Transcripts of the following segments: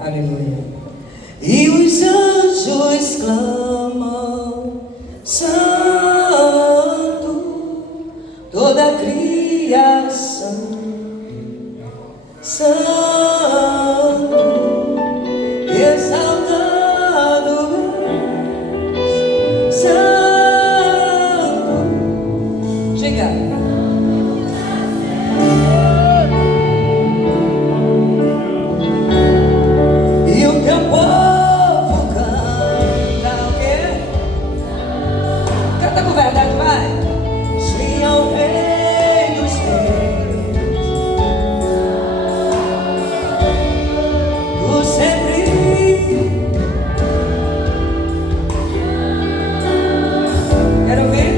Aleluia. E os anjos clamam, Santo, toda a criação, Santo, exaltado és, Santo. Chega. Verdade, vai. Sim ao Rei dos Reis, tu sempre. Quero ouvir.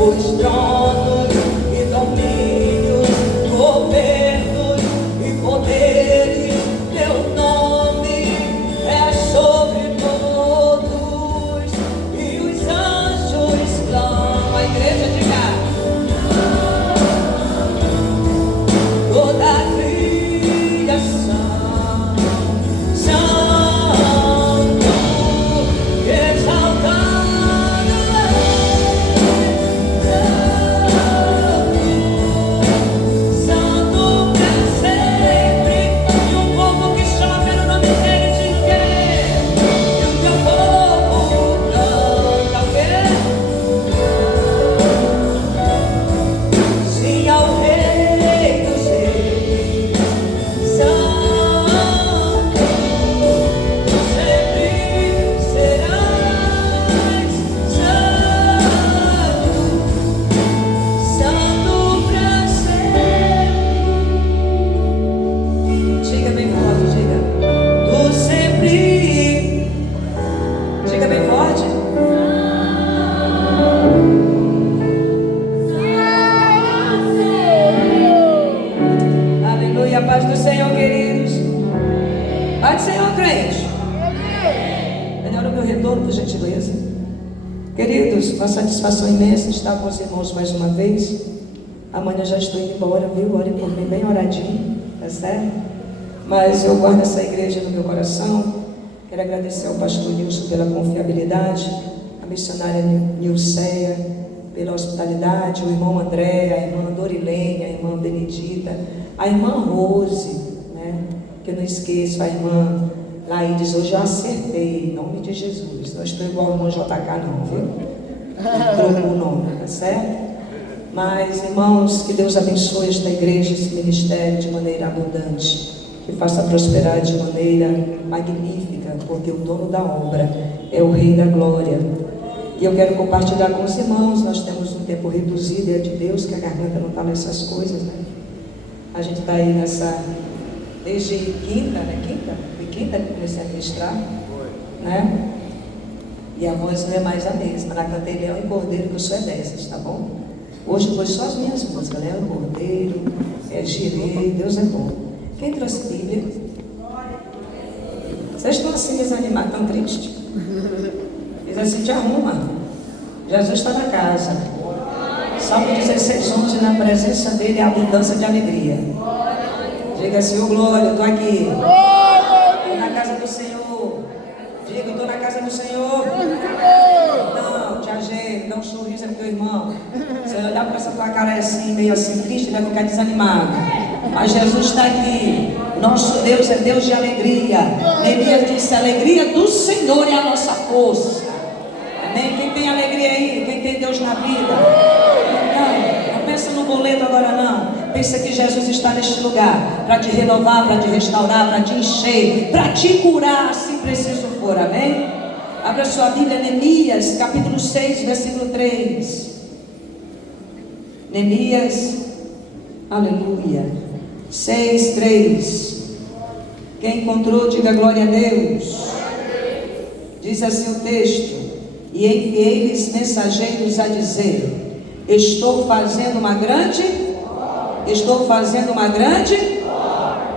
Os tronos e domínios, governos e poderes, teu nome é sobre todos. E os anjos clamam, a igreja diga, toda a criação, Santo, exaltado. A paz do Senhor, queridos. Paz do Senhor, crente. Melhora o meu retorno, por gentileza. Queridos, uma satisfação imensa estar com os irmãos mais uma vez. Amanhã já estou indo embora, viu? Ore por mim, bem oradinho, tá certo? Mas eu guardo essa igreja no meu coração. Quero agradecer ao pastor Nilson pela confiabilidade, a missionária Nilceia pela hospitalidade, o irmão André, a irmã Dorilene, a irmã Benedita, a irmã Rose, né? Que eu não esqueço, a irmã Laídes, hoje eu acertei, em nome de Jesus. Não estou igual ao irmão JK não, viu? Trocou o nome, tá certo? Mas, irmãos, que Deus abençoe esta igreja, esse ministério de maneira abundante, que faça prosperar de maneira magnífica, porque o dono da obra é o Rei da Glória. E eu quero compartilhar com os irmãos. Nós temos um tempo reduzido, é de Deus que a garganta não está nessas coisas, né? A gente está aí nessa, desde quinta, né? Quinta que comecei a ministrar, né? E a voz não é mais a mesma. Na cantei Leão e Cordeiro, que eu sou é dessas, tá bom? Hoje foi só as minhas músicas, Leão e Cordeiro, girei, Deus é bom. Quem trouxe Bíblia? Vocês estão assim desanimados, tão tristes? Diz assim, te arruma. Jesus está na casa. Salmo 16:11, na presença dele há abundância de alegria. Diga assim, ô glória, eu estou aqui. Estou na casa do Senhor. Diga, eu estou na casa do Senhor. Não, te ajeita, dá um sorriso para o teu irmão. Se ele olhar para essa tua cara assim, meio assim, triste, vai ficar desanimado. Mas Jesus está aqui. Nosso Deus é Deus de alegria. Neemias disse, a alegria do Senhor é a nossa força. Amém? Quem tem alegria aí? Quem tem Deus na vida? Não pensa no boleto Pensa que Jesus está neste lugar para te renovar, para te restaurar, para te encher, para te curar, se preciso for, amém? Abra sua Bíblia, Neemias, capítulo 6, versículo 3. Neemias, aleluia, 6, 3. Quem encontrou, diga glória a Deus. Diz assim o texto: e enviei-lhes mensageiros a dizer: estou fazendo uma grande,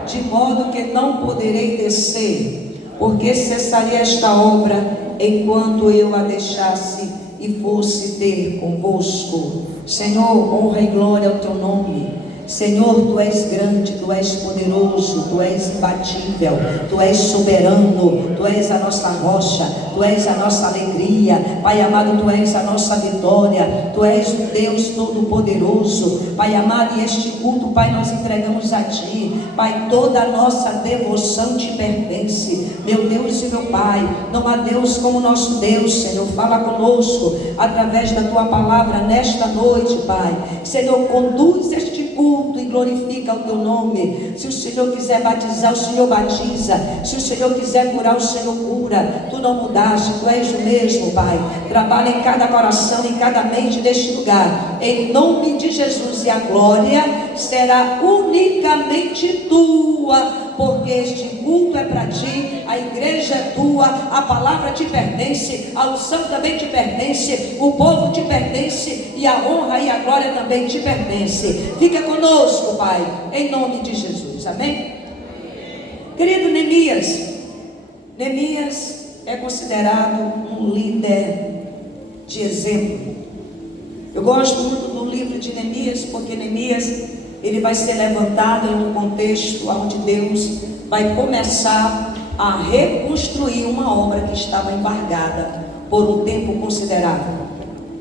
de modo que não poderei descer, porque cessaria esta obra enquanto eu a deixasse e fosse ter convosco. Senhor, honra e glória ao teu nome. Senhor, tu és grande, tu és poderoso, tu és imbatível, tu és soberano, tu és a nossa rocha, tu és a nossa alegria. Pai amado, tu és a nossa vitória, tu és o Deus todo-poderoso. Pai amado, e este culto, Pai, nós entregamos a ti. Pai, toda a nossa devoção te pertence, meu Deus e meu Pai. Não há Deus como nosso Deus, Senhor. Fala conosco através da tua palavra nesta noite, Pai. Senhor, conduz este culto e glorifica o teu nome. Se o Senhor quiser batizar, o Senhor batiza. Se o Senhor quiser curar, o Senhor cura. Tu não mudaste, tu és o mesmo, Pai. Trabalha em cada coração, em cada mente deste lugar, em nome de Jesus. E a glória será unicamente tua, porque este culto é para ti, a igreja é tua, a palavra te pertence, a unção também te pertence, o povo te pertence, e a honra e a glória também te pertence. Fica conosco, Pai, em nome de Jesus, amém? Querido Neemias é considerado um líder de exemplo. Eu gosto muito do livro de Neemias, porque Neemias, ele vai ser levantado em um contexto onde Deus vai começar a reconstruir uma obra que estava embargada por um tempo considerável.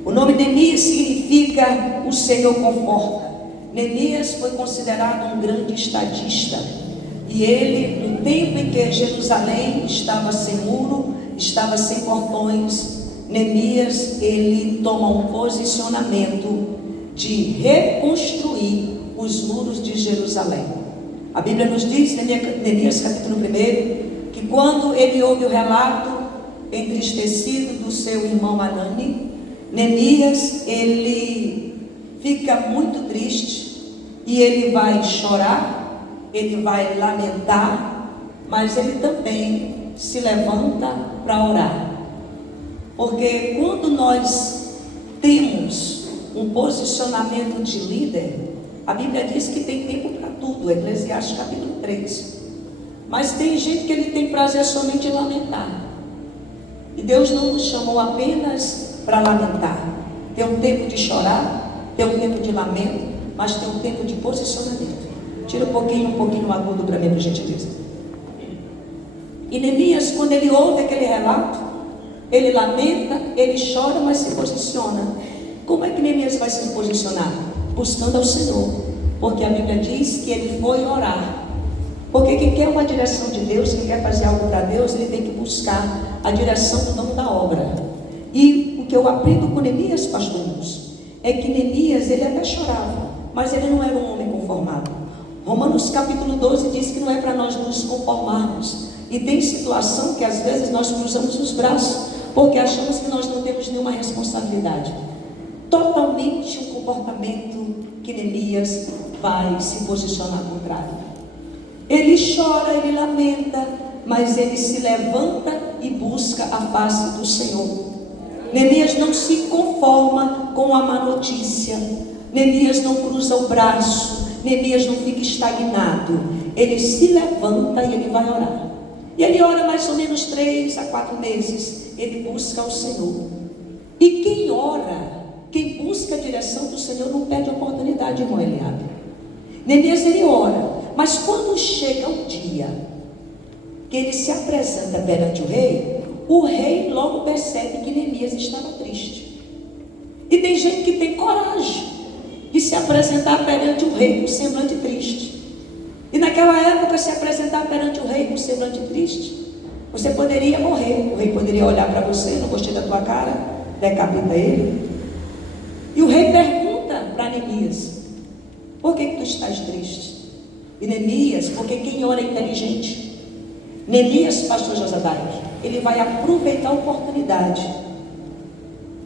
O nome Neemias significa o Senhor conforta. Neemias foi considerado um grande estadista, e ele, no tempo em que Jerusalém estava sem muro, estava sem portões, Neemias, ele toma um posicionamento de reconstruir os muros de Jerusalém. A Bíblia nos diz, Neemias capítulo 1, que quando ele ouve o relato entristecido do seu irmão Hanani, Neemias, ele fica muito triste, e ele vai chorar, ele vai lamentar, mas ele também se levanta para orar. Porque quando nós temos um posicionamento de líder, a Bíblia diz que tem tempo para tudo, Eclesiastes capítulo 3. Mas tem gente que ele tem prazer somente em lamentar. E Deus não nos chamou apenas para lamentar. Tem um tempo de chorar, tem um tempo de lamento, mas tem um tempo de posicionamento. Tira um pouquinho agudo para mim, por gentileza. E Neemias, quando ele ouve aquele relato, ele lamenta, ele chora, mas se posiciona. Como é que Neemias vai se posicionar? Buscando ao Senhor, porque a Bíblia diz que ele foi orar. Porque quem quer uma direção de Deus, quem quer fazer algo para Deus, ele tem que buscar a direção do dono da obra. E o que eu aprendo com Neemias, pastores, é que Neemias, ele até chorava, mas ele não era um homem conformado. Romanos capítulo 12 diz que não é para nós nos conformarmos. E tem situação que às vezes nós cruzamos os braços, porque achamos que nós não temos nenhuma responsabilidade. Totalmente um comportamento que Neemias vai se posicionar contrário. Ele chora, ele lamenta, mas ele se levanta e busca a face do Senhor. Neemias não se conforma com a má notícia. Neemias não cruza o braço. Neemias não fica estagnado. Ele se levanta e ele vai orar. E ele ora mais ou menos 3 a 4 meses. Ele busca o Senhor. E quem ora, quem busca a direção do Senhor, não perde oportunidade, irmão Eliabe. Neemias, ele ora, mas quando chega o dia que ele se apresenta perante o rei logo percebe que Neemias estava triste. E tem gente que tem coragem de se apresentar perante o rei com semblante triste. E naquela época, se apresentar perante o rei com semblante triste, você poderia morrer. O rei poderia olhar para você: não gostei da tua cara, decapita ele. E o rei pergunta para Neemias: Por que tu estás triste? E Neemias, porque quem ora é inteligente. Neemias, pastor Josadai, ele vai aproveitar a oportunidade.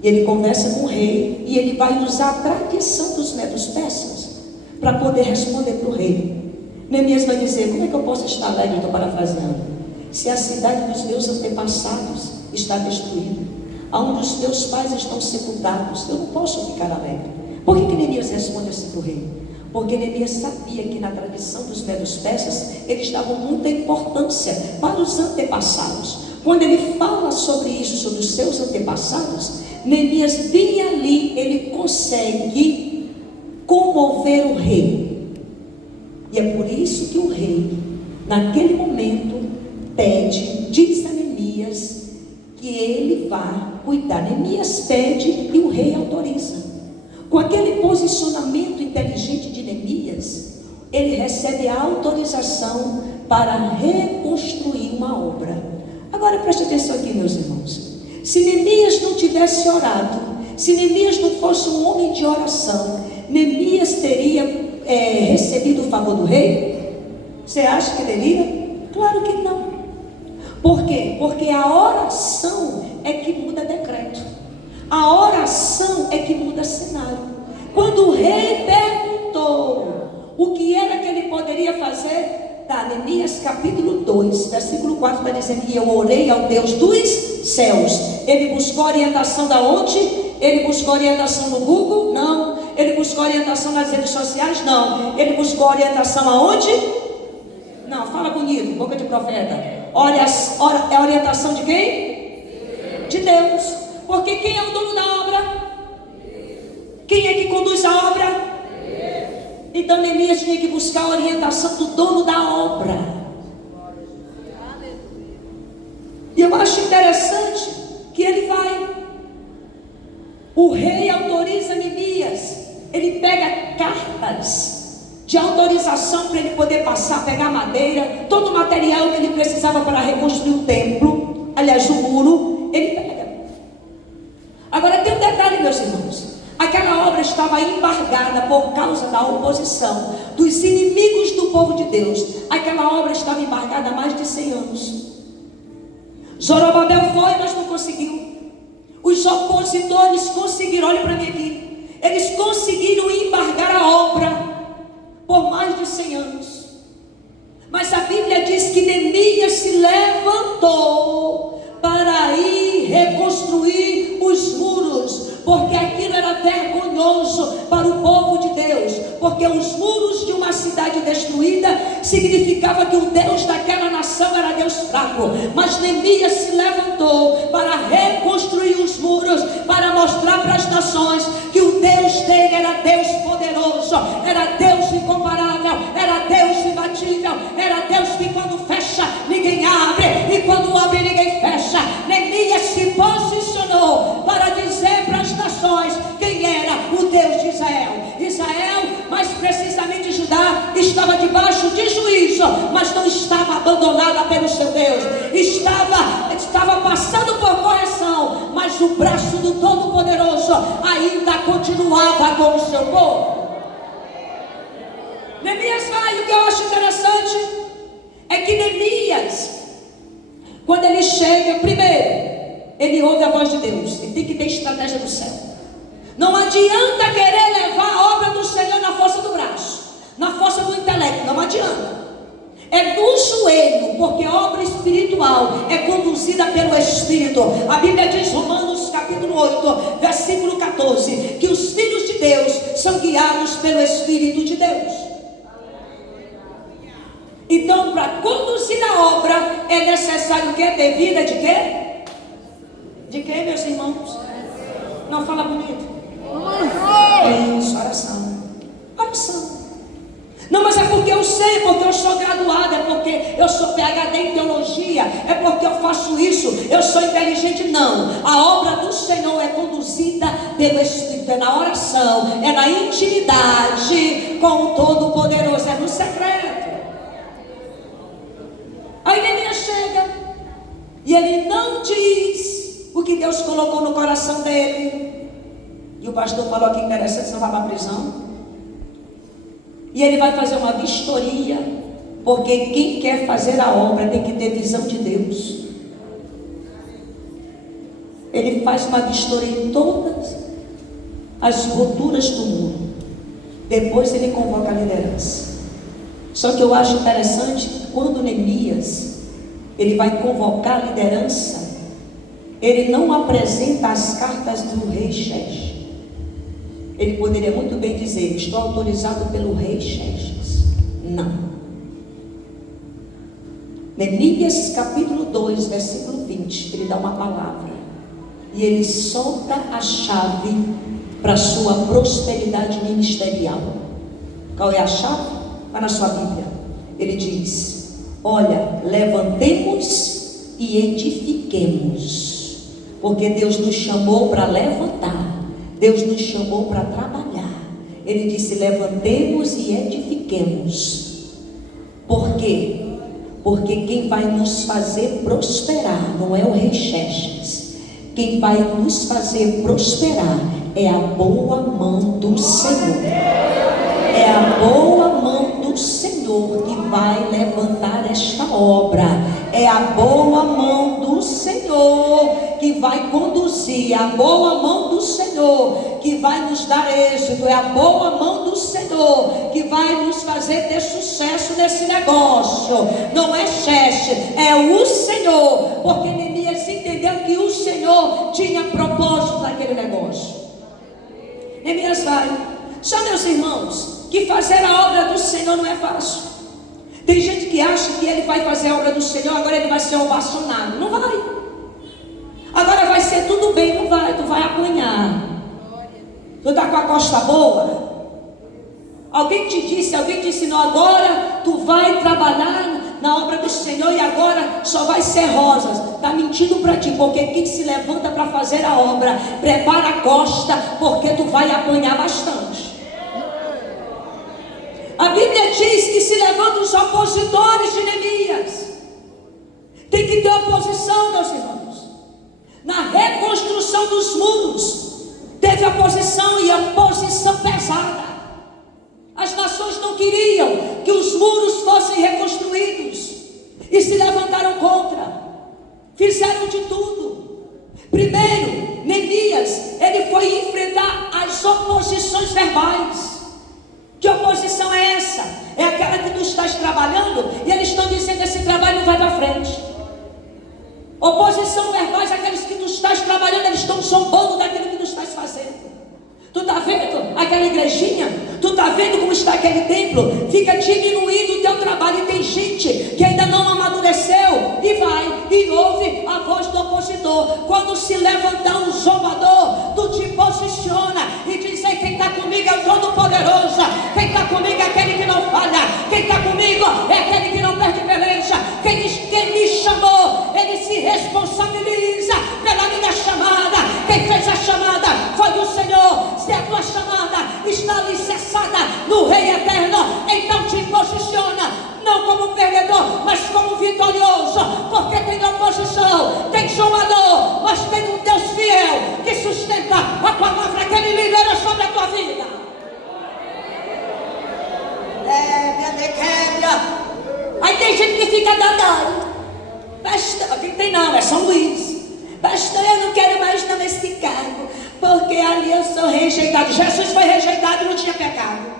E ele conversa com o rei. E ele vai usar a tradição dos medos persas para poder responder para o rei. Neemias vai dizer: como é que eu posso estar alegre? Estou parafraseando. Se a cidade dos meus antepassados está destruída, aonde os teus pais estão sepultados, eu não posso ficar alegre. Por que Neemias responde assim para o rei? Porque Neemias sabia que na tradição dos medos persas eles davam muita importância para os antepassados. Quando ele fala sobre isso, sobre os seus antepassados, Neemias bem ali, ele consegue comover o rei. E é por isso que o rei, naquele momento, diz a Neemias que ele vá cuidar. Neemias pede e o rei autoriza. Com aquele posicionamento inteligente de Neemias, ele recebe a autorização para reconstruir uma obra. Agora preste atenção aqui, meus irmãos. Se Neemias não tivesse orado, se Neemias não fosse um homem de oração, Neemias teria recebido o favor do rei? Você acha que teria? Claro que não. Por quê? Porque a oração é que muda decreto. A oração é que muda cenário. Quando o rei perguntou o que era que ele poderia fazer, Neemias capítulo 2, versículo 4 está dizendo: e eu orei ao Deus dos céus. Ele buscou orientação da onde? Ele buscou orientação no Google? Não. Ele buscou orientação nas redes sociais? Não. Ele buscou orientação aonde? Não, fala bonito, boca de profeta. É a orientação de quem? De Deus. Porque quem é o dono da obra? Quem é que conduz a obra? Então Neemias tinha que buscar a orientação do dono da obra. E eu acho interessante que ele vai. O rei autoriza Neemias. Ele pega cartas de autorização para ele poder passar, pegar madeira, todo o material que ele precisava para reconstruir o templo, aliás o muro, ele pega. Agora tem um detalhe, meus irmãos. Aquela obra estava embargada por causa da oposição dos inimigos do povo de Deus. Aquela obra estava embargada há mais de 100 anos. Zorobabel foi, mas não conseguiu. Os opositores conseguiram, olha para mim aqui. Eles conseguiram embargar a obra por mais de 100 anos. Mas a Bíblia diz que Neemias se levantou para ir reconstruir os muros, porque aquilo era vergonhoso para o povo de Deus, porque os muros de uma cidade destruída significava que o Deus daquela nação era Deus fraco. Mas Neemias se levantou para reconstruir os muros, para mostrar para as nações que o Deus dele era Deus poderoso, era Deus incomparável, era Deus imbatível, era Deus que quando fecha ninguém abre, e quando abre ninguém fecha. Neemias se posicionou para dizer para as nações quem era o Deus de Israel. Israel, mais precisamente Judá, estava debaixo de juízo, mas não estava abandonada pelo seu Deus. Estava passando por correção, mas o braço do Todo-Poderoso ainda continuava com o seu povo. Neemias vai, o que eu acho interessante é que Neemias, quando ele chega, primeiro, ele ouve a voz de Deus. Ele tem que ter estratégia do céu. Não adianta querer levar a obra do Senhor na força do braço, na força do intelecto, não adianta. É no joelho, porque a obra espiritual é conduzida pelo Espírito. A Bíblia diz, Romanos capítulo 8, versículo 14, que os filhos de Deus são guiados pelo Espírito de Deus. Então, para conduzir a obra, é necessário o quê? Ter vida de quê? De quê, meus irmãos? Não fala bonito. É isso, oração. Oração. Não, mas é porque eu sei, porque eu sou graduado, é porque eu sou PhD em teologia, é porque eu faço isso, eu sou inteligente. Não, a obra do Senhor é conduzida pelo Espírito, é na oração, é na intimidade com o Todo-Poderoso, é no secreto. Aí Neemias chega e ele não diz o que Deus colocou no coração dele. E o pastor falou aqui interessante, você não vai para a prisão. E ele vai fazer uma vistoria, porque quem quer fazer a obra tem que ter visão de Deus. Ele faz uma vistoria em todas as roturas do muro. Depois ele convoca a liderança. Só que eu acho interessante, quando Neemias ele vai convocar a liderança, ele não apresenta as cartas do rei Xerxes. Ele poderia muito bem dizer: estou autorizado pelo rei Xerxes. Não. Neemias capítulo 2, versículo 20, ele dá uma palavra e ele solta a chave para a sua prosperidade ministerial. Qual é a chave? Está na sua Bíblia. Ele diz: olha, levantemos e edifiquemos, porque Deus nos chamou para levantar, Deus nos chamou para trabalhar. Ele disse: levantemos e edifiquemos. Por quê? Porque quem vai nos fazer prosperar não é o rei Xerxes. Quem vai nos fazer prosperar é a boa mão do Senhor. É a boa mão do Senhor que vai levantar esta obra. É a boa mão do Senhor que vai conduzir. É a boa mão do Senhor que vai nos dar êxito. É a boa mão do Senhor que vai nos fazer ter sucesso nesse negócio. Não é Xerxes, é o Senhor. Porque Neemias entendeu que o Senhor tinha propósito naquele negócio. Neemias vai. Só, meus irmãos, que fazer a obra do Senhor não é fácil. Tem gente que acha que ele vai fazer a obra do Senhor, agora ele vai ser ovacionado. Não vai. Agora vai ser tudo bem, não vai. Tu vai apanhar. Tu está com a costa boa? Alguém te disse, alguém te ensinou: agora tu vai trabalhar na obra do Senhor e agora só vai ser rosas. Está mentindo para ti, porque quem se levanta para fazer a obra, prepara a costa, porque tu vai apanhar bastante. A Bíblia diz que se levantam os opositores de Neemias. Tem que ter oposição, meus irmãos. Na reconstrução dos muros, teve oposição, e oposição pesada. As nações não queriam que os muros fossem reconstruídos e se levantaram contra. Fizeram de tudo. Primeiro, Neemias, ele foi enfrentar as oposições verbais. Que oposição é essa? É aquela que tu estás trabalhando e eles estão dizendo: esse trabalho não vai para frente. Oposição verbais é aqueles que tu estás trabalhando, eles estão zombando daquilo que tu estás fazendo. Tu está vendo aquela igrejinha? Tu está vendo como está aquele templo? Fica diminuindo o teu trabalho. E tem gente que ainda não amadureceu e vai e ouve a voz do opositor. Quando se levantar um zombador, tu te posiciona e diz: quem está comigo é o Todo-Poderoso. Quem está comigo é aquele que não falha. Quem está comigo é aquele que não perde peleja. Quem me chamou, ele se responsabiliza pela minha chamada. Quem fez a chamada foi o Senhor. Se a tua chamada está alicerçada no Rei Eterno, então te posiciona, não como perdedor, mas como vitorioso, porque tem oposição, tem zombador, mas tem um Deus fiel que sustenta a palavra que Ele libera sobre a tua vida. Aí tem gente que fica dadando: pastor, aqui tem não, é São Luís. Pastor, eu não quero mais não esse cargo, porque ali eu sou rejeitado. Jesus foi rejeitado e não tinha pecado.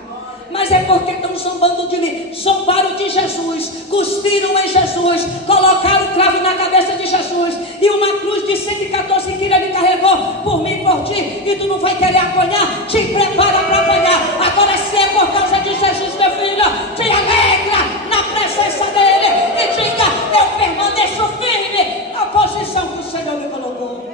Mas é porque estão zombando de mim. Zombaram de Jesus, cuspiram em Jesus, colocaram o cravo na cabeça de Jesus e uma cruz de 114 quilos ele carregou por mim e por ti. E tu não vai querer apanhar? Te prepara para apanhar. Agora, se é por causa de Jesus, meu filho, te alegra na presença dele e diga: eu permaneço firme na posição que o Senhor me colocou.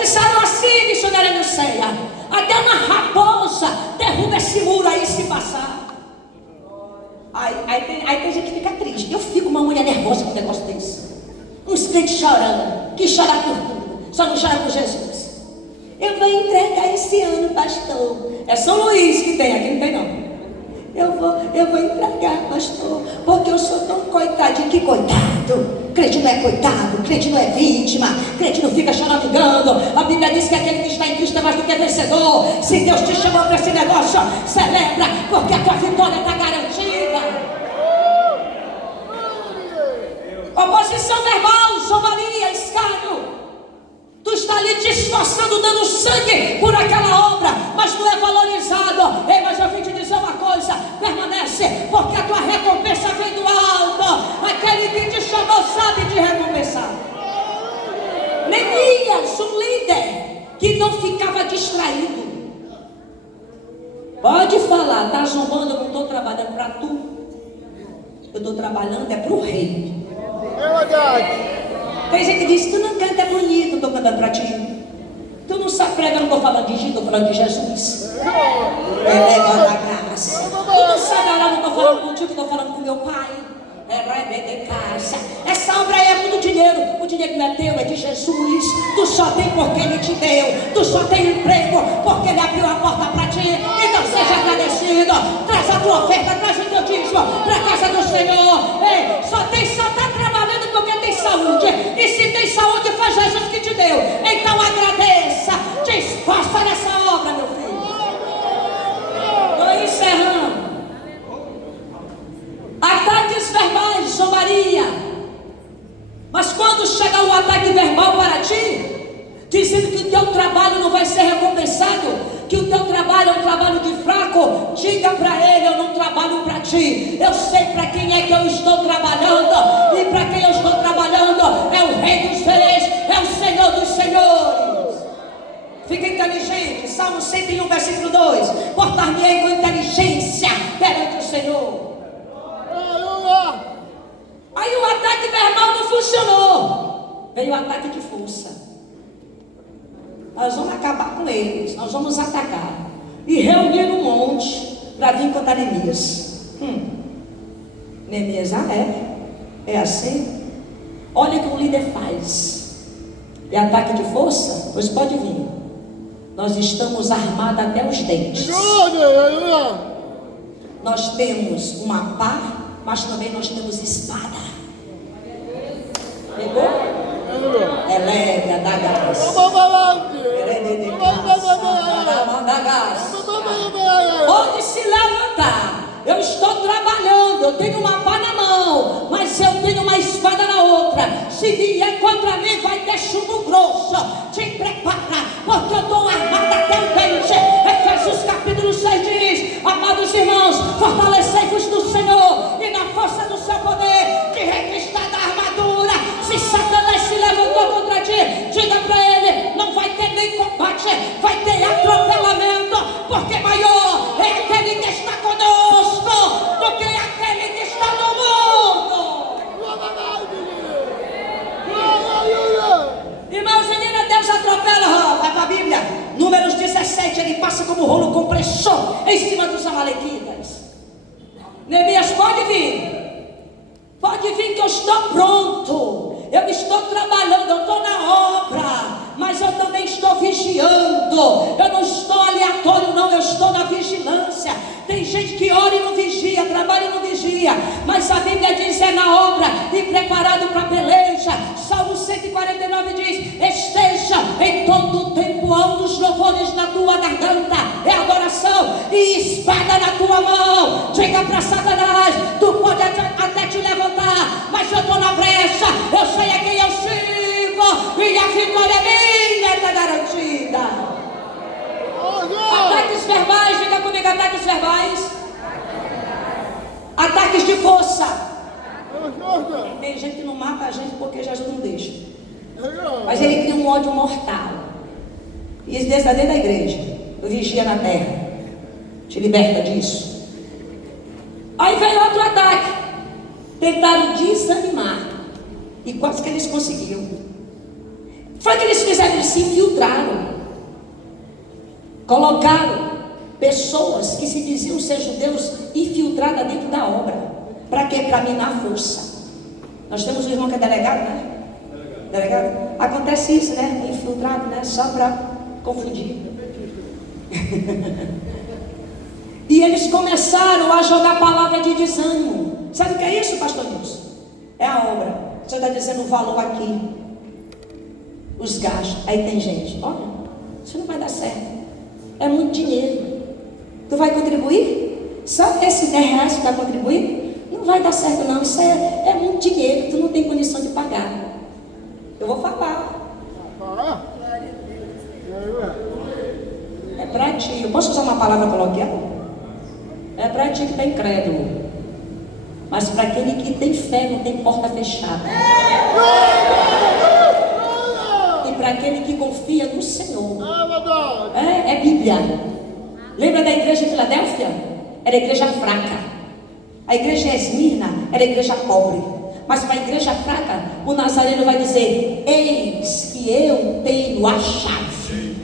Disseram assim, missionária no ceia: até uma raposa derruba esse muro aí se passar. Aí tem gente que fica triste. Eu fico uma mulher nervosa com um negócio desse. Uns crentes chorando, que chora por tudo, só não chora por Jesus. Eu vou entregar esse ano, pastor. É São Luís que tem, aqui não tem não. Eu vou entregar, pastor, porque eu sou tão coitadinho. Que coitado. Crente não é coitado, crente não é vítima, crente não fica choramingando. A Bíblia diz que aquele que está em Cristo é mais do que vencedor. Se Deus te chamou para esse negócio, celebra, porque a tua vitória está garantida. Oposição verbal, zombaria, escárnio. Tu está ali te esforçando, dando sangue por aquela obra, mas não é valorizado. Ei, mas eu vim te dizer uma coisa: permanece, porque a tua recompensa vem do alto. Aquele que te chamou sabe te recompensar. Neemias, um líder que não ficava distraído. Pode falar, está zombando, eu não estou trabalhando para tu. Eu estou trabalhando é para o rei. É verdade. Tem gente que diz, tu não canta bonito, estou cantando para ti. Tu não sabe pregar, eu não estou falando de gente, estou falando de Jesus. É legal da graça. Tu não sabe orar, não estou falando contigo, estou falando com meu pai. É casa. Essa obra é muito dinheiro. O dinheiro não é teu, é de Jesus. Tu só tem porque Ele te deu. Tu só tem emprego porque Ele abriu a porta para ti. Então seja agradecido. Traz a tua oferta, traz o teu dízimo para a casa do Senhor. Ei, só está trabalhando porque tem saúde. E se tem saúde, faz Jesus que te deu. Então agradeça. Te esforça nessa obra, meu filho. Estou encerrando. Ataques verbais, zombaria. Mas quando chega o ataque verbal para ti, dizendo que o teu trabalho não vai ser recompensado, que o teu trabalho é um trabalho de fraco, diga para ele: eu não trabalho para ti. Eu sei para quem é que eu estou trabalhando. E para quem eu estou trabalhando é o Rei dos Reis, é o Senhor dos Senhores. Fica inteligente. Salmo 101, versículo 2: portar-me-ei com inteligência perante o Senhor. Aí o ataque verbal não funcionou. Veio o ataque de força. Nós vamos acabar com eles. Nós vamos atacar. E reunir um monte para vir contra Neemias. Neemias, é assim? Olha o que um líder faz. É ataque de força? Pois pode vir. Nós estamos armados até os dentes. Nós temos uma pá, mas também nós temos espada. Pegou? É leve, dá gás. Pode se levantar. Eu estou trabalhando, eu tenho uma pá na mão, mas eu tenho uma espada na outra. Se vier contra mim, vai ter chumbo grosso. Te prepara, porque eu estou armado até o dente. Efésios capítulo 6 diz: amados irmãos, fortalecei-vos no Senhor e na força do seu poder, de revestada a armadura. Se Satanás se levantou contra ti, diga para ele: não vai ter nem combate, vai ter atropelamento, porque maior é aquele que está conosco do que aquele que está no mundo. Irmãos, menina, Deus atropela. Vai para a Bíblia, Números 17, ele passa como rolo compressor em cima dos amalequitas. Neemias, pode vir que eu estou pronto. Eu estou trabalhando, eu estou na obra, mas eu também estou vigiando. Eu não estou aleatório, não, eu estou na vigilância. Tem gente que ora e não vigia, trabalha e não vigia, mas a Bíblia diz: é na obra e preparado para a peleja. Salmo 149 diz: esteja em todo o tempo altos louvores na tua garganta, é adoração, e espada na tua mão. Diga para Satanás: tu pode até te levantar, mas eu estou na brecha, eu sei a quem eu sirvo, e a vitória é minha, está garantida. Ataques verbais, diga comigo: ataques verbais. Ataques de força. Tem gente que não mata a gente porque Jesus não deixa, mas ele cria um ódio mortal. E isso está dentro da igreja. Eu vigia na terra. Te liberta disso. Aí veio outro ataque. Tentaram desanimar, e quase que eles conseguiram. Foi o que eles fizeram: eles se infiltraram. Colocaram pessoas que se diziam ser judeus infiltradas dentro da obra. Para quê? Para minar a força. Nós temos um irmão que é delegado, né? Delegado? Acontece isso, né? Infiltrado, né? Só para confundir. E eles começaram a jogar palavra de desânimo. Sabe o que é isso, pastor Nilson? É a obra. Você está dizendo o valor aqui, os gastos. Aí tem gente, olha, isso não vai dar certo. É muito dinheiro. Tu vai contribuir? Só esses 10 reais que vai contribuir? Não vai dar certo não. Isso é muito dinheiro. Tu não tem condição de pagar. Eu vou falar. É para ti. Eu posso usar uma palavra coloquial? É para ti que está incrédulo. Mas para aquele que tem fé, não tem porta fechada. E para aquele que confia no Senhor. É Bíblia. Lembra da igreja de Filadélfia? Era a igreja fraca. A igreja de Esmirna era a igreja pobre. Mas para a igreja fraca, o Nazareno vai dizer: eis que eu tenho a chave.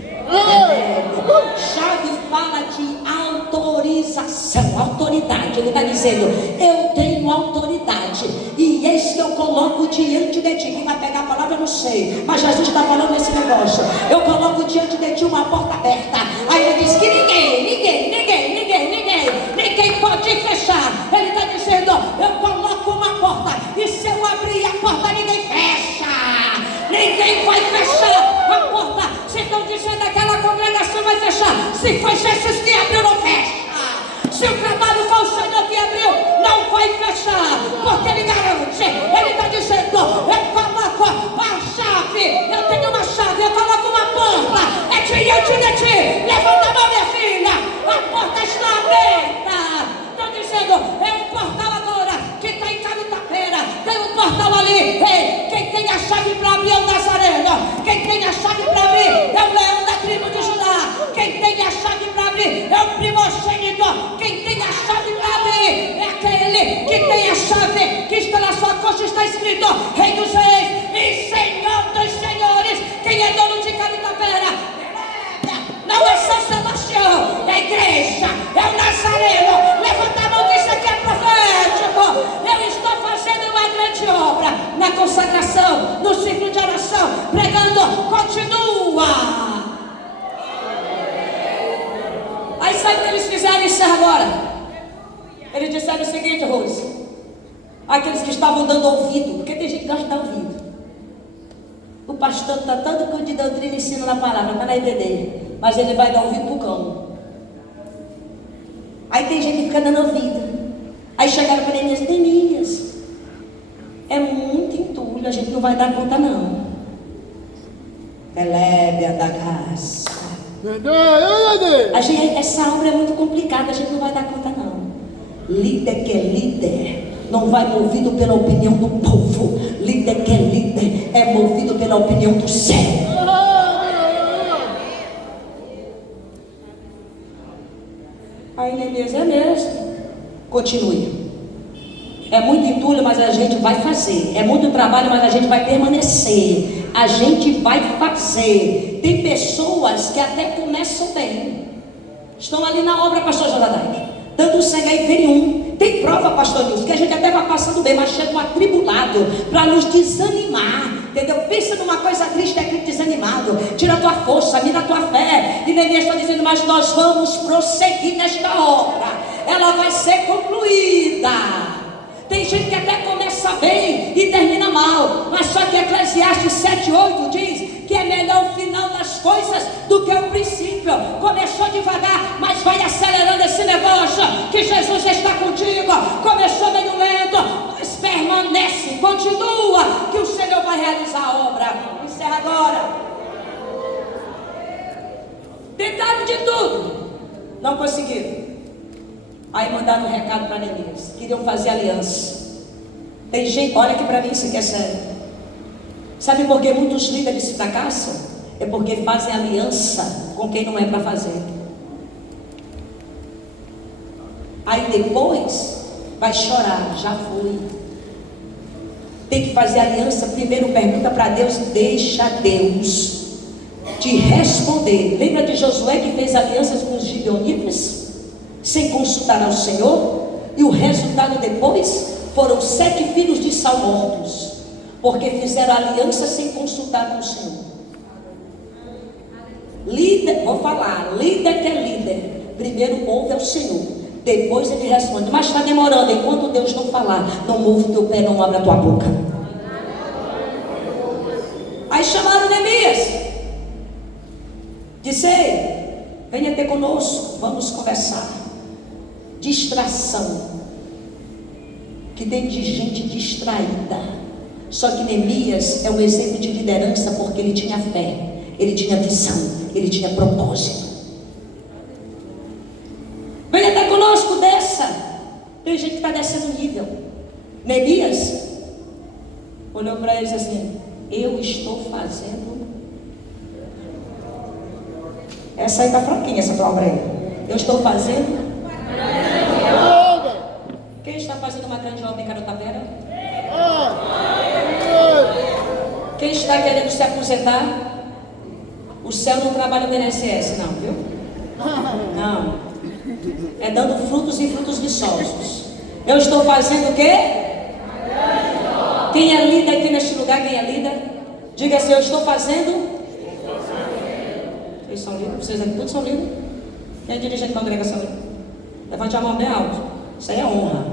Chave fala de autorização, autoridade. Ele está dizendo: eu tenho autoridade, e eis que eu coloco diante de ti. Quem vai pegar a palavra eu não sei, mas Jesus está falando nesse negócio. Eu coloco diante de ti uma porta aberta. Aí ele diz que ninguém pode fechar. Ele está dizendo: eu coloco uma porta, e se eu abrir a porta, ninguém fecha. Ninguém vai fechar a porta. Se estão dizendo aquela congregação vai fechar, se foi Jesus que abriu, não fecha. Se o trabalho foi o Senhor que abriu, não vai fechar, porque Ele garante. Ele está dizendo: eu coloco a chave, eu tenho uma chave, eu coloco uma porta, é diante de ti. Levanta a mão, minha filha, a porta está aberta. Estou dizendo: é um portal agora que está em Carutapeira, tem um portal ali. Ei, quem tem a chave para abrir é o Nazareno. Quem tem a chave para abrir é o leão da tribo de Judá. Quem tem a chave para abrir é o primogênito. Quem tem a chave para abrir é aquele que tem a chave, que está na sua coxa, está escrito: Rei dos Reis e Senhor dos Senhores. Quem é dono de Carutapeira? Não é São Sebastião, é a igreja, é o Nazareno. Levanta a mão que isso aqui é profético. Eu estou fazendo uma grande obra na consagração, no ciclo de oração, pregando, continua. Aí sabe o que eles fizeram isso agora? Eles disseram o seguinte, Rose: aqueles que estavam dando ouvido, porque tem gente que gosta de dar ouvido. O pastor está todo de doutrina e ensina na palavra, está na IBD, mas ele vai dar ouvido para o cão. Aí tem gente que fica dando ouvido. Aí chegaram para Neemias: é muito entulho, a gente não vai dar conta não. Elébia da graça. Essa obra é muito complicada, a gente não vai dar conta não. Líder que é líder não vai movido pela opinião do povo. Líder que é líder é movido pela opinião do céu. Aí Neemias: é mesmo. Continue. É muito entulho, mas a gente vai fazer. É muito trabalho, mas a gente vai permanecer. A gente vai fazer. Tem pessoas que até começam bem, estão ali na obra, pastor Jonadai, dando sangue. Aí vem um, tem prova, pastor Nilson, que a gente até vai passando bem, mas chega um atribulado para nos desanimar, entendeu? Pensa numa coisa triste, é aquele desanimado, tira a tua força, mira a tua fé. E Neemias está dizendo: mas nós vamos prosseguir nesta obra, ela vai ser concluída. Tem gente que até começa bem e termina mal, mas só que Eclesiastes 7:8 diz que é melhor o final das coisas do que o princípio. Começou devagar, mas vai acelerando esse negócio, que Jesus está contigo. Começou meio lento, mas permanece, continua, que o Senhor vai realizar a obra. Encerra agora. Tentaram de tudo, não conseguiram. Aí mandaram um recado para Neemias, queriam fazer aliança. Tem gente, olha aqui para mim, isso aqui é sério. Sabe por que muitos líderes fracassam? É porque fazem aliança com quem não é para fazer. Aí depois vai chorar: já foi. Tem que fazer aliança. Primeiro pergunta para Deus, deixa Deus te responder. Lembra de Josué que fez alianças com os gibeonitas sem consultar ao Senhor? E o resultado depois foram 7 filhos de Saul mortos, porque fizeram aliança sem consultar com o Senhor. Líder, vou falar, líder que é líder, primeiro ouve ao Senhor, depois ele responde. Mas está demorando, enquanto Deus não falar, não move o teu pé, não abre a tua boca. Disse: ei, venha ter conosco, vamos conversar. Distração. Que tem de gente distraída. Só que Neemias é um exemplo de liderança, porque ele tinha fé, ele tinha visão, ele tinha propósito. Venha estar conosco, desça. Tem gente que está descendo nível. Neemias olhou para eles assim: eu estou fazendo. Essa aí está fraquinha, essa palavra aí. Eu estou fazendo. Quem está fazendo uma grande obra em Carutapera? Quem está querendo se aposentar? O céu não trabalha no INSS, não, viu? Não. É dando frutos e frutos viçosos. Eu estou fazendo o quê? Quem é líder aqui neste lugar? Quem é líder? Diga assim: eu estou fazendo. Vocês são líderes? Vocês aqui todos são líderes? Quem é dirigente da congregação? Levante a mão bem alto. Isso aí é honra.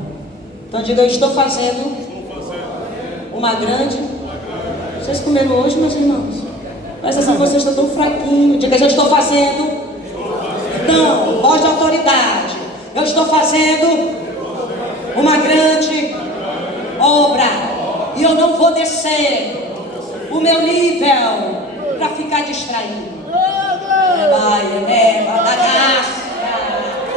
Então diga: eu estou fazendo uma grande. Vocês comeram hoje, meus irmãos? Mas assim, vocês estão tão fraquinhos. Diga: eu estou fazendo. Então, voz de autoridade. Eu estou fazendo uma grande obra. E eu não vou descer o meu nível para ficar distraído. Vai, leva da graça.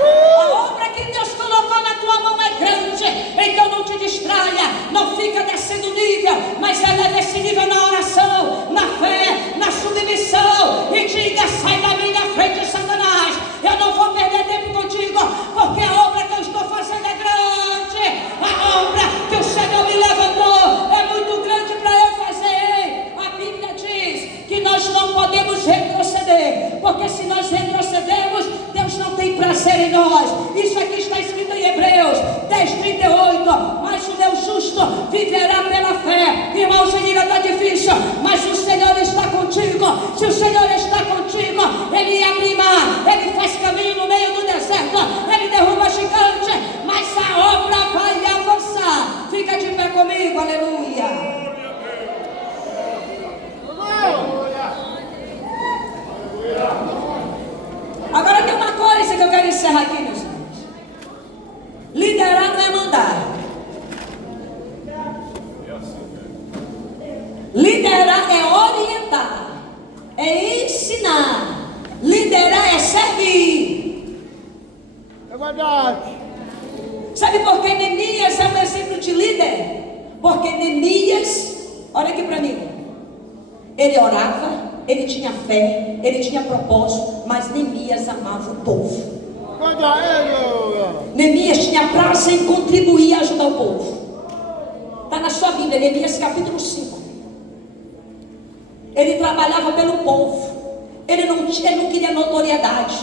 A obra que Deus colocou na tua mão é grande. Então não te distraia. Não fica descendo nível, mas eleva esse nível na oração, na fé, na submissão. E diga: sai da minha frente, Satanás. Eu não vou perder tempo contigo, porque a obra que eu estou fazendo é grande. A obra que o Senhor me levantou é muito grande para eu fazer. A Bíblia diz que nós não podemos retroceder, porque se nós retrocedermos, Deus não tem prazer em nós. Isso aqui está escrito em Hebreus 10:38. Mas o meu justo viverá pela fé. Irmão, o dia está difícil, mas o Senhor está contigo. Se o Senhor está contigo, Ele abre mar, Ele faz caminho no meio do deserto, Ele derruba gigante, mas a obra vai avançar. Fica de pé comigo, aleluia. Agora tem uma coisa que eu quero encerrar aqui, meus irmãos. Liderar não é mandar. Liderar é orientar, é ensinar. Liderar é servir. É verdade. Sabe por que Neemias é um exemplo de líder? Porque Neemias, olha aqui para mim, ele orava, ele tinha fé, ele tinha propósito, mas Neemias amava o povo. Neemias tinha prazer em contribuir e ajudar o povo. Está na sua Bíblia, Neemias capítulo 5. Ele trabalhava pelo povo. Ele não queria notoriedade.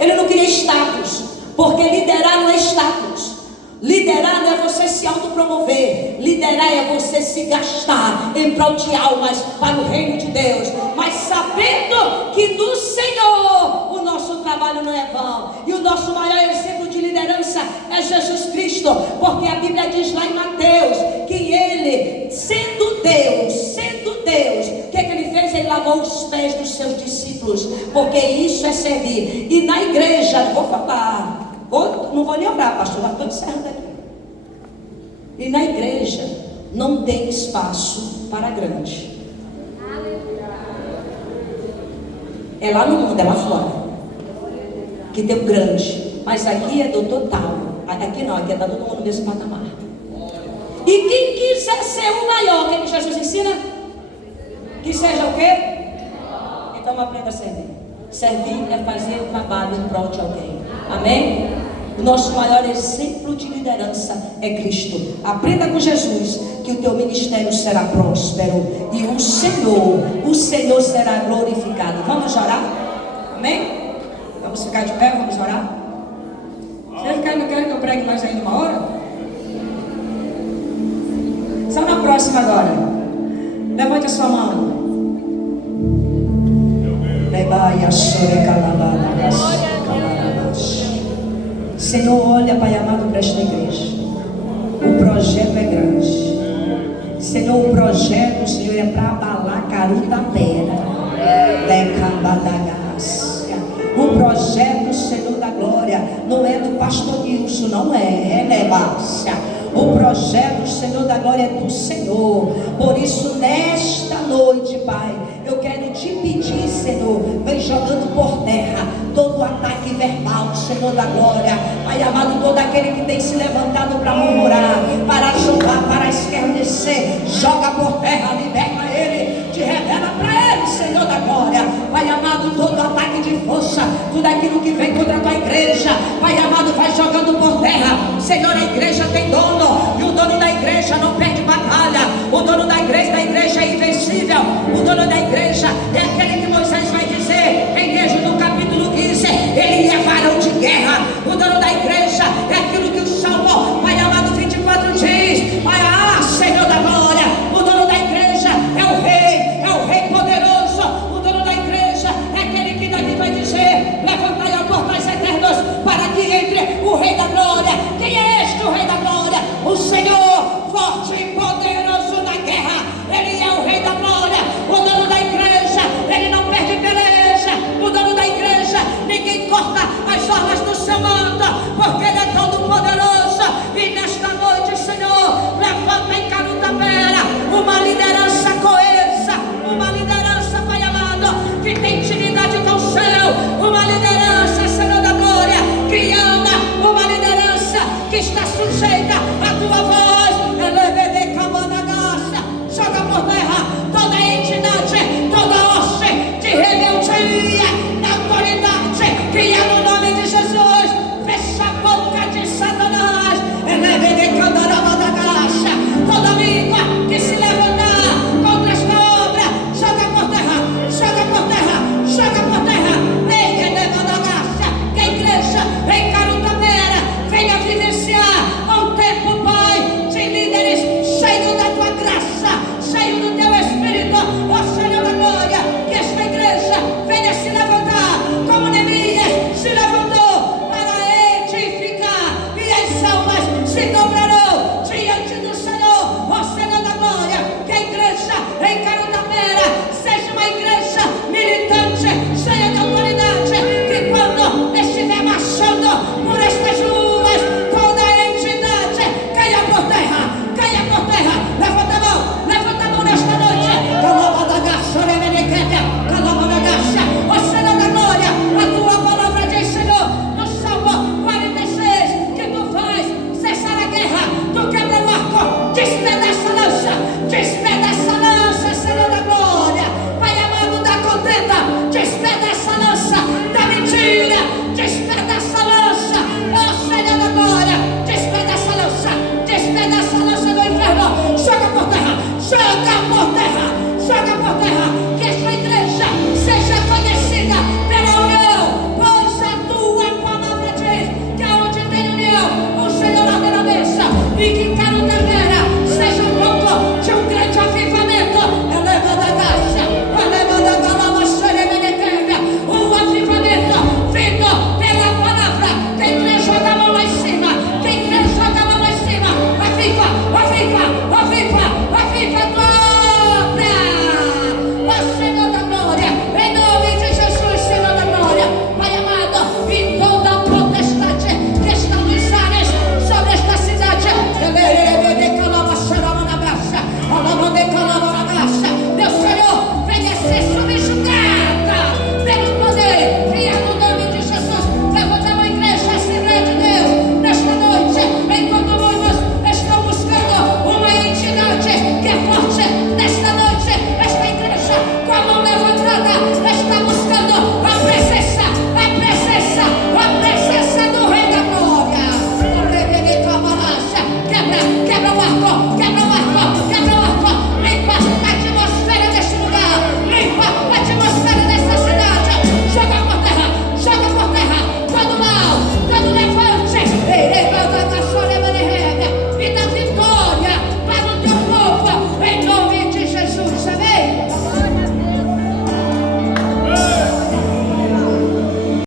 Ele não queria status. Porque liderar não é status. Liderar não é você se autopromover. Liderar é você se gastar em prol de almas para o reino de Deus. Mas sabendo que no Senhor o nosso trabalho não é vão. E o nosso maior exemplo de liderança é Jesus Cristo. Porque a Bíblia diz lá em Mateus que Ele, sendo Deus, o que ele fez? Ele lavou os pés dos seus discípulos. Porque isso é servir. E na igreja, não vou falar, não vou nem orar, pastor, já estou encerrando aqui. E na igreja não tem espaço para grande. É lá no mundo, é lá fora que tem o grande. Mas aqui é do total. Aqui não, aqui é da todo mundo no mesmo patamar. E quem quiser ser o maior, que Jesus ensina? Que seja o quê? Então aprenda a servir. Servir é fazer o trabalho em prol de alguém. Amém? O nosso maior exemplo de liderança é Cristo. Aprenda com Jesus que o teu ministério será próspero e o Senhor será glorificado. Vamos orar? Amém? Vamos ficar de pé, vamos orar? Vocês não querem que eu pregue mais ainda uma hora? Só na próxima agora. Levante a sua mão. Senhor, olha, Pai amado, para esta igreja. O projeto é grande. Senhor, o projeto, Senhor, é para abalar Carutapera. O projeto, Senhor da glória, não é do pastor Nilson, não é, né, Márcia? O projeto, Senhor da glória, é do Senhor. Por isso, nesta noite, Pai, eu quero te pedir, Senhor, vem jogando por terra todo o ataque verbal, Senhor da glória. Pai amado, todo aquele que tem se levantado para murmurar, para julgar, para escarnecer, joga por terra, liberta ele, te revela para ele, Senhor da glória. Pai amado, todo ataque de força, tudo aquilo que vem contra a tua igreja, Pai amado, vai jogando por terra. Senhor, a igreja tem dono, e o dono da igreja não perde batalha. O dono da igreja é invencível. O dono da igreja é aquele que